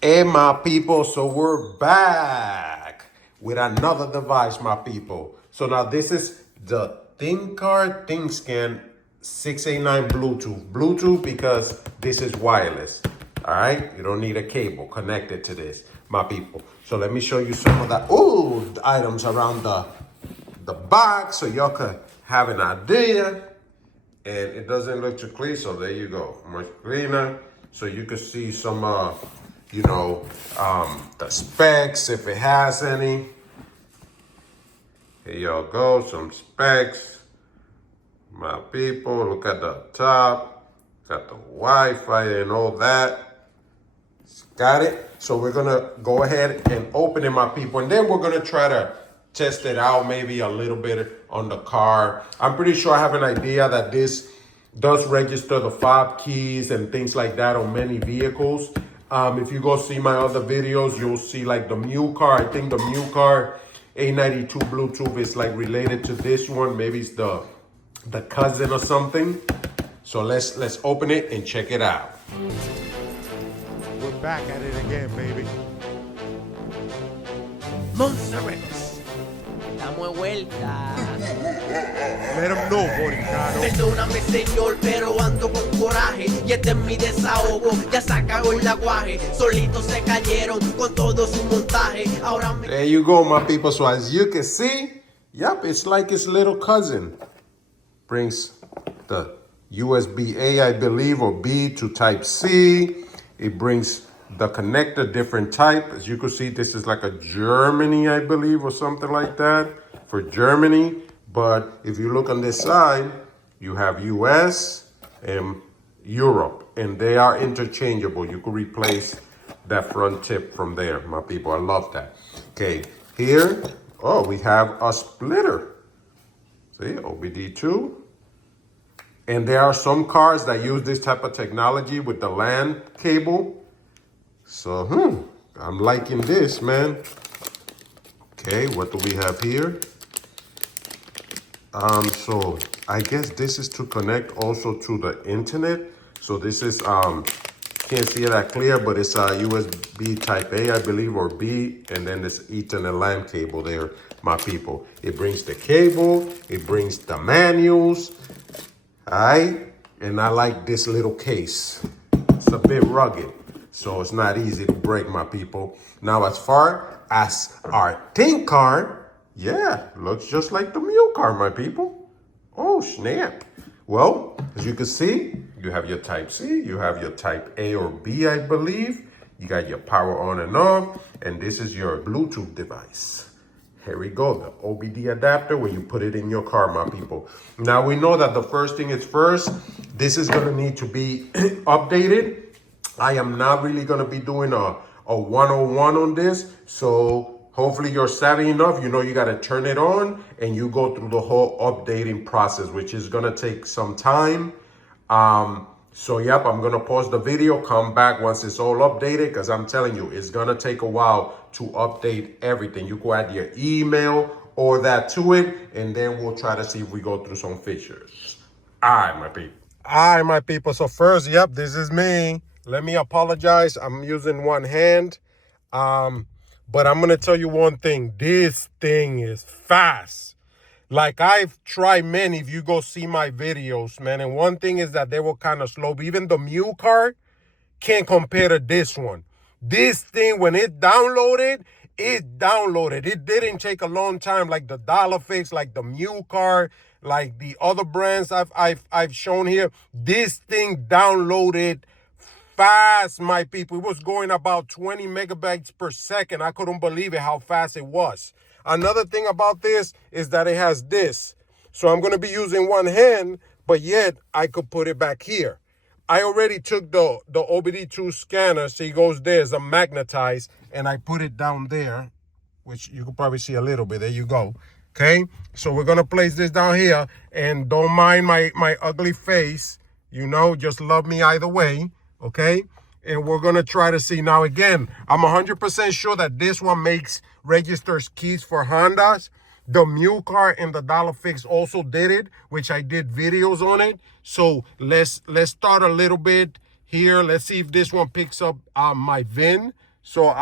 Hey, my people, so we're back with another device, my people. So now this is the Thinkcar ThinkScan 689 Bluetooth. Bluetooth because this is wireless, all right? You don't need a cable connected to this, my people. So let me show you some of the items around the box so y'all can have an idea. And it doesn't look too clean, so there you go, much cleaner. So you can see some, the specs if it has any. Here y'all go, some specs. My people, look at the top. Got the Wi-Fi and all that. Got it? So we're gonna go ahead and open it, my people, and then we're gonna try to test it out maybe a little bit on the car. I'm pretty sure I have an idea that this does register the fob keys and things like that on many vehicles. If you go see my other videos, you'll see like the Mule car. I think the Mule car A92 Bluetooth is like related to this one. Maybe it's the cousin or something. So let's open it and check it out. We're back at it again, baby. Monsterrex. Estamos de vuelta. Let them know, Boricano. Perdóname, señor, pero ando con coraje. Y este es mi desahogo. Ya se acabó el aguaje. Solitos se cayeron con todo su montaje. Ahora me... There you go, my people. So as you can see, yep, it's like its little cousin. Brings the USB-A, I believe, or B to Type-C. It brings the connector, different type. As you can see, this is like a Germany, I believe, or something like that for Germany. But if you look on this side, you have US and Europe, and they are interchangeable. You could replace that front tip from there, my people. I love that. Okay, here, we have a splitter. See, OBD2. And there are some cars that use this type of technology with the LAN cable. So, I'm liking this, man. Okay, what do we have here? So I guess this is to connect also to the internet. So this is, can't see it that clear, but it's a USB type A, I believe, or B, and then this Ethernet LAN cable there, my people. It brings the cable, it brings the manuals, all right? And I like this little case. It's a bit rugged, so it's not easy to break, my people. Now, as far as our Thinkcar, yeah, looks just like the Mule car, my people. Oh, snap. Well, as you can see, you have your Type-C, you have your Type A or B, I believe. You got your power on and off, and this is your Bluetooth device. Here we go, the OBD adapter where you put it in your car, my people. Now we know that the first thing is first. This is gonna need to be updated. I am not really gonna be doing a 101 on this, so hopefully you're savvy enough. You know you gotta turn it on and you go through the whole updating process, which is gonna take some time. So yep, I'm gonna pause the video, come back once it's all updated, because I'm telling you, it's gonna take a while to update everything. You go add your email or that to it, and then we'll try to see if we go through some features. All right, my people. All right, my people. So first, yep, this is me. Let me apologize. I'm using one hand. But I'm going to tell you one thing. This thing is fast. Like I've tried many, if you go see my videos, man. And one thing is that they were kind of slow. But even the Mule car can't compare to this one. This thing, when it downloaded. It didn't take a long time like the Dollar Fix, like the Mule car, like the other brands I've shown here. This thing downloaded fast, my people. It was going about 20 megabytes per second. I couldn't believe it, how fast it was. Another thing about this is that it has this. So I'm going to be using one hand, but yet I could put it back here. I already took the OBD2 scanner. See, it goes there, it's a magnetized, and I put it down there, which you could probably see a little bit. There you go. Okay, so we're going to place this down here, and don't mind my ugly face. You know, just love me either way. Okay, and we're gonna try to see. Now again, I'm 100% sure that this one registers keys for Hondas. The Mule car and the Dollar Fix also did it, which I did videos on it. So let's start a little bit here. Let's see if this one picks up my VIN. So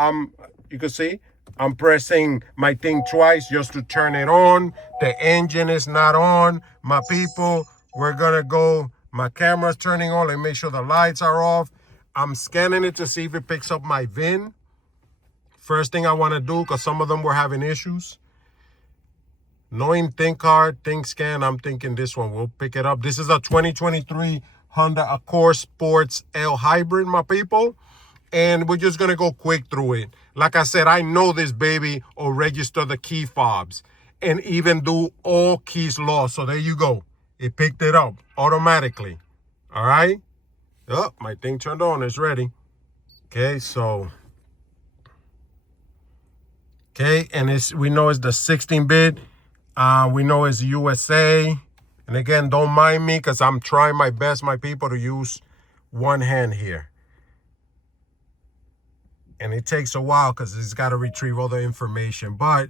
you can see, I'm pressing my thing twice just to turn it on. The engine is not on. My people, we're gonna go, my camera's turning on and make sure the lights are off. I'm scanning it to see if it picks up my VIN. First thing I wanna do, because some of them were having issues. Knowing Thinkcar ThinkScan, I'm thinking this one will pick it up. This is a 2023 Honda Accord Sports L Hybrid, my people. And we're just going to go quick through it. Like I said, I know this baby will register the key fobs and even do all keys lost. So there you go. It picked it up automatically. All right. Oh, my thing turned on. It's ready. Okay, so. Okay, and we know it's the 16-bit. We know it's USA. And again, don't mind me because I'm trying my best, my people, to use one hand here. And it takes a while because it's got to retrieve all the information. But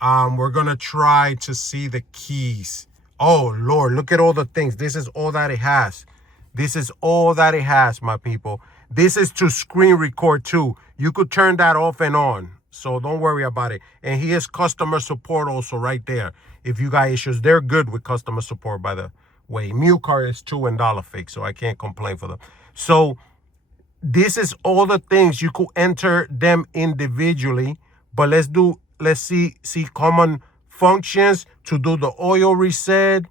we're going to try to see the keys. Oh, Lord, look at all the things. This is all that it has. This is all that it has, my people. This is to screen record too. You could turn that off and on. So don't worry about it. And here's customer support also right there. If you got issues, they're good with customer support, by the way. Mucar is $2 and $1 so I can't complain for them. So this is all the things. You could enter them individually, but let's see common functions to do the oil reset,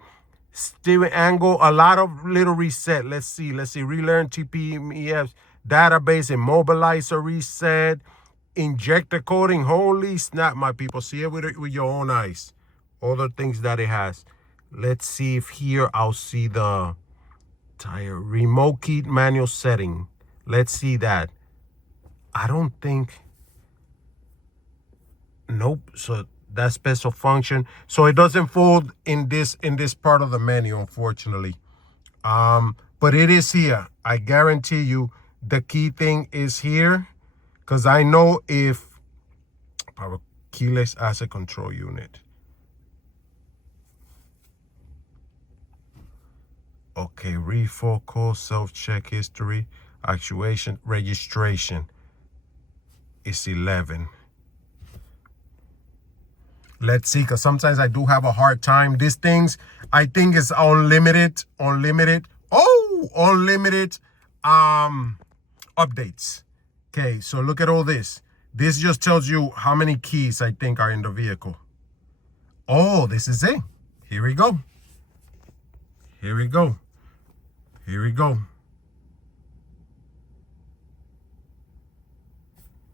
steering angle, a lot of little reset. Let's see, relearn TPMEF database, immobilizer reset, injector coding. Holy snap, my people. See it with your own eyes. All the things that it has. Let's see if here I'll see the tire remote key manual setting. Let's see that. I don't think. Nope. So that's special function. So it doesn't fold in this part of the menu, unfortunately. But it is here. I guarantee you the key thing is here. Because I know if power keyless asset control unit. Okay, refocus, self-check history, actuation, registration is 11. Let's see, because sometimes I do have a hard time. These things, I think is unlimited, unlimited updates. Okay, so look at all this. This just tells you how many keys I think are in the vehicle. Oh, this is it. Here we go. Here we go. Here we go.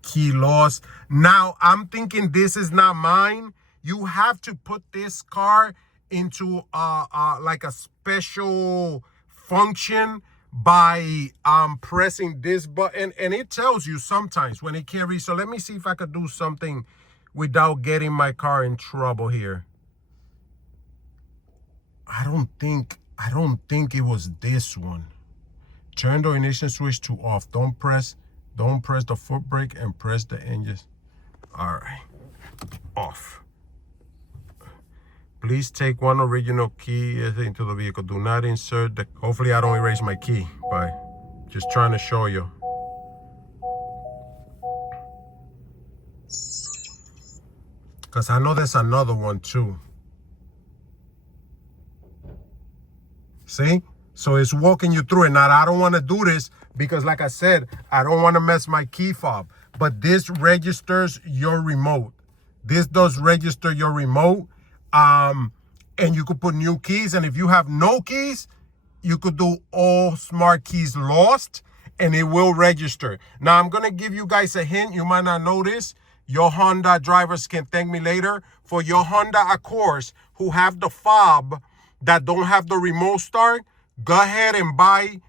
Key lost. Now, I'm thinking this is not mine. You have to put this car into like a special function by pressing this button, and it tells you sometimes when it can't read. So let me see if I could do something without getting my car in trouble here. I don't think it was this one. Turn the ignition switch to off. Don't press the foot brake and press the engine. All right, off. Please take one original key into the vehicle. Do not insert the... Hopefully I don't erase my key, but just trying to show you. Because I know there's another one too. See? So it's walking you through it. Now, I don't want to do this because, like I said, I don't want to mess my key fob. But this registers your remote. This does register your remote. And you could put new keys. And if you have no keys, you could do all smart keys lost and it will register. Now, I'm going to give you guys a hint. You might not know this. Your Honda drivers can thank me later. For your Honda Accords who have the fob that don't have the remote start, go ahead and buy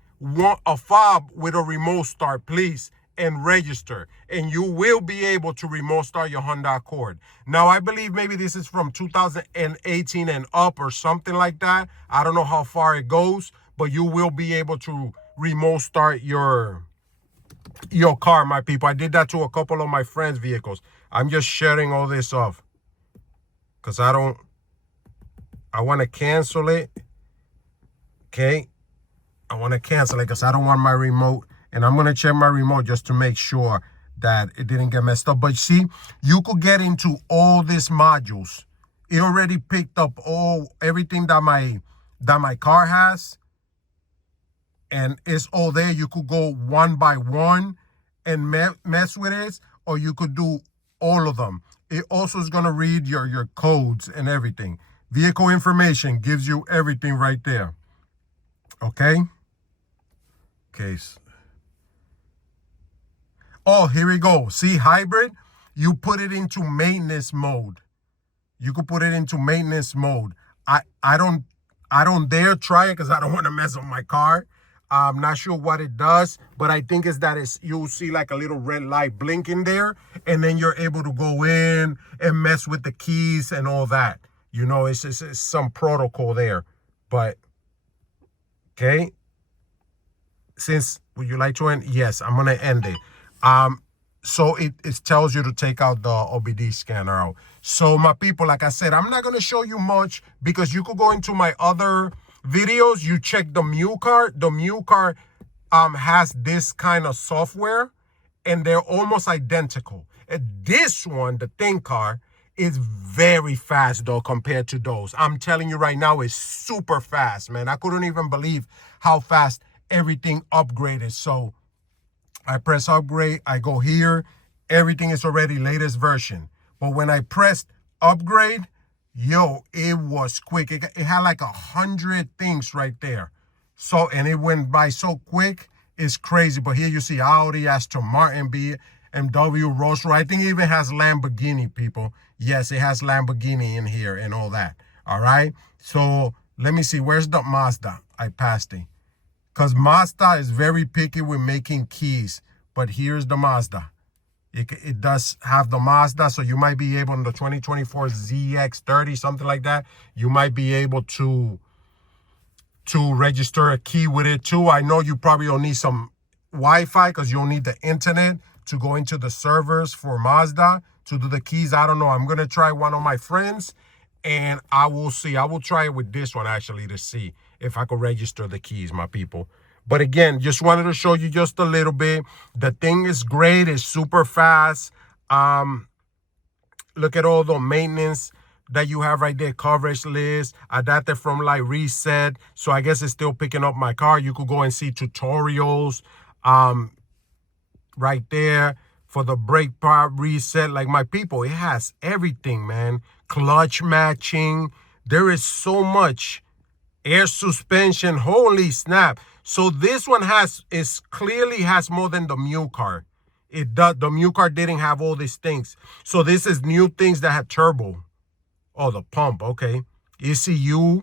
a fob with a remote start, please, and register. And you will be able to remote start your Honda Accord. Now, I believe maybe this is from 2018 and up or something like that. I don't know how far it goes, but you will be able to remote start your car, my people. I did that to a couple of my friends' vehicles. I'm just sharing all this off because I want to cancel it. Okay. I want to cancel it because I don't want my remote. And I'm going to check my remote just to make sure that it didn't get messed up. But see, you could get into all these modules. It already picked up everything that my car has, and it's all there. You could go one by one and mess with it, or you could do all of them. It also is gonna read your codes and everything. Vehicle information gives you everything right there. Okay. Case. Oh, here we go. See, hybrid, you put it into maintenance mode. You could put it into maintenance mode. I don't dare try it because I don't want to mess up my car. I'm not sure what it does, but I think it's that you'll see like a little red light blinking there, and then you're able to go in and mess with the keys and all that. You know, it's some protocol there. But, okay. Since, would you like to end? Yes, I'm going to end it. So it tells you to take out the OBD scanner out. So my people, like I said, I'm not going to show you much because you could go into my other videos. You check the Mule car. The Mule car has this kind of software, and they're almost identical. And this one, the Thinkcar, is very fast though compared to those. I'm telling you right now, it's super fast, man. I couldn't even believe how fast everything upgraded. So I press upgrade, I go here, everything is already latest version. But when I pressed upgrade, yo, it was quick. It had like 100 things right there. So, and it went by so quick, it's crazy. But here you see Audi, Aston Martin, BMW, Rolls-Royce. I think it even has Lamborghini, people. Yes, it has Lamborghini in here and all that. All right. So let me see. Where's the Mazda? I passed it. Because Mazda is very picky with making keys. But here's the Mazda. It does have the Mazda. So you might be able, in the 2024 ZX30, something like that, you might be able to register a key with it too. I know you probably will need some Wi-Fi because you'll need the internet to go into the servers for Mazda to do the keys. I don't know. I'm going to try one of my friends and I will see. I will try it with this one actually to see if I could register the keys, my people. But again, just wanted to show you just a little bit. The thing is great. It's super fast. Look at all the maintenance that you have right there. Coverage list, adapted from like reset. So I guess it's still picking up my car. You could go and see tutorials right there for the brake part reset. Like my people, it has everything, man. Clutch matching. There is so much. Air suspension. Holy snap. So this one clearly has more than the Mule car. It does. The Mule car didn't have all these things. So this is new things that had turbo. Oh, the pump. Okay. ECU.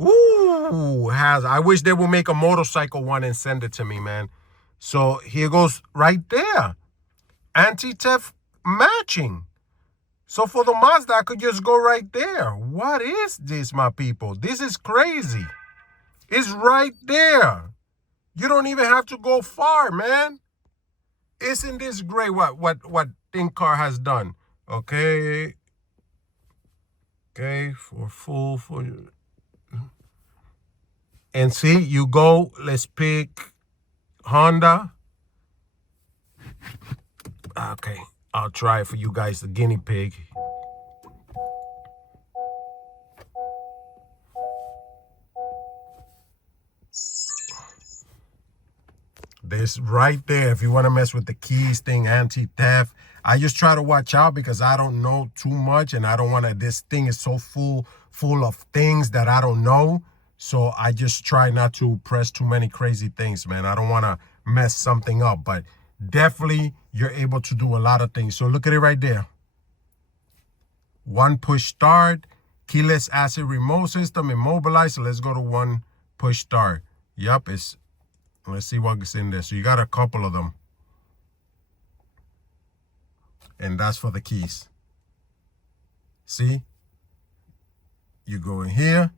Ooh, I wish they would make a motorcycle one and send it to me, man. So here goes right there. Anti-theft matching. So for the Mazda, I could just go right there. What is this, my people? This is crazy. It's right there. You don't even have to go far, man. Isn't this great what Thinkcar has done? Okay. Okay, for and see, you go, let's pick Honda. Okay, I'll try it for you guys, the guinea pig. This right there, if you want to mess with the keys thing, anti-theft. I just try to watch out because I don't know too much and I don't want to, this thing is so full of things that I don't know. So I just try not to press too many crazy things, man. I don't want to mess something up, but definitely you're able to do a lot of things. So look at it right there. One push start, keyless asset remote system, immobilize. So let's go to one push start. Yep, let's see what's in there. So you got a couple of them. And that's for the keys. See? You go in here.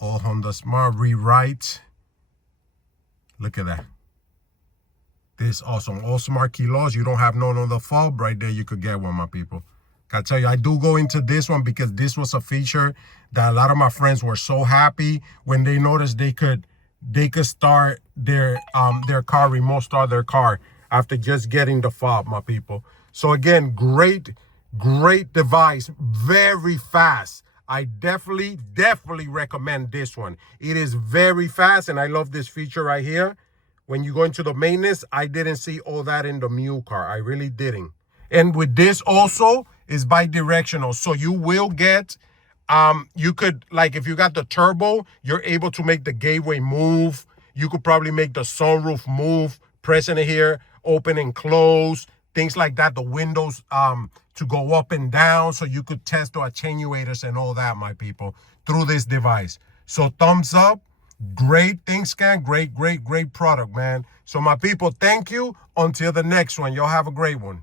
All Honda Smart, rewrite. Look at that. This is awesome. All smart key laws. You don't have none on the fob right there. You could get one, my people. I tell you, I do go into this one because this was a feature that a lot of my friends were so happy when they noticed they could start their car, remote start their car after just getting the fob, my people. So again, great device, very fast. I definitely recommend this one. It is very fast, and I love this feature right here. When you go into the maintenance, I didn't see all that in the mule car. I really didn't. And with this also is bi-directional. So you will get, you could, like if you got the turbo, you're able to make the gateway move. You could probably make the sunroof move, pressing it here, open and close, things like that. The windows to go up and down, so you could test the attenuators and all that, my people, through this device. So thumbs up. Great ThinkScan, great product, man. So my people, thank you. Until the next one, y'all have a great one.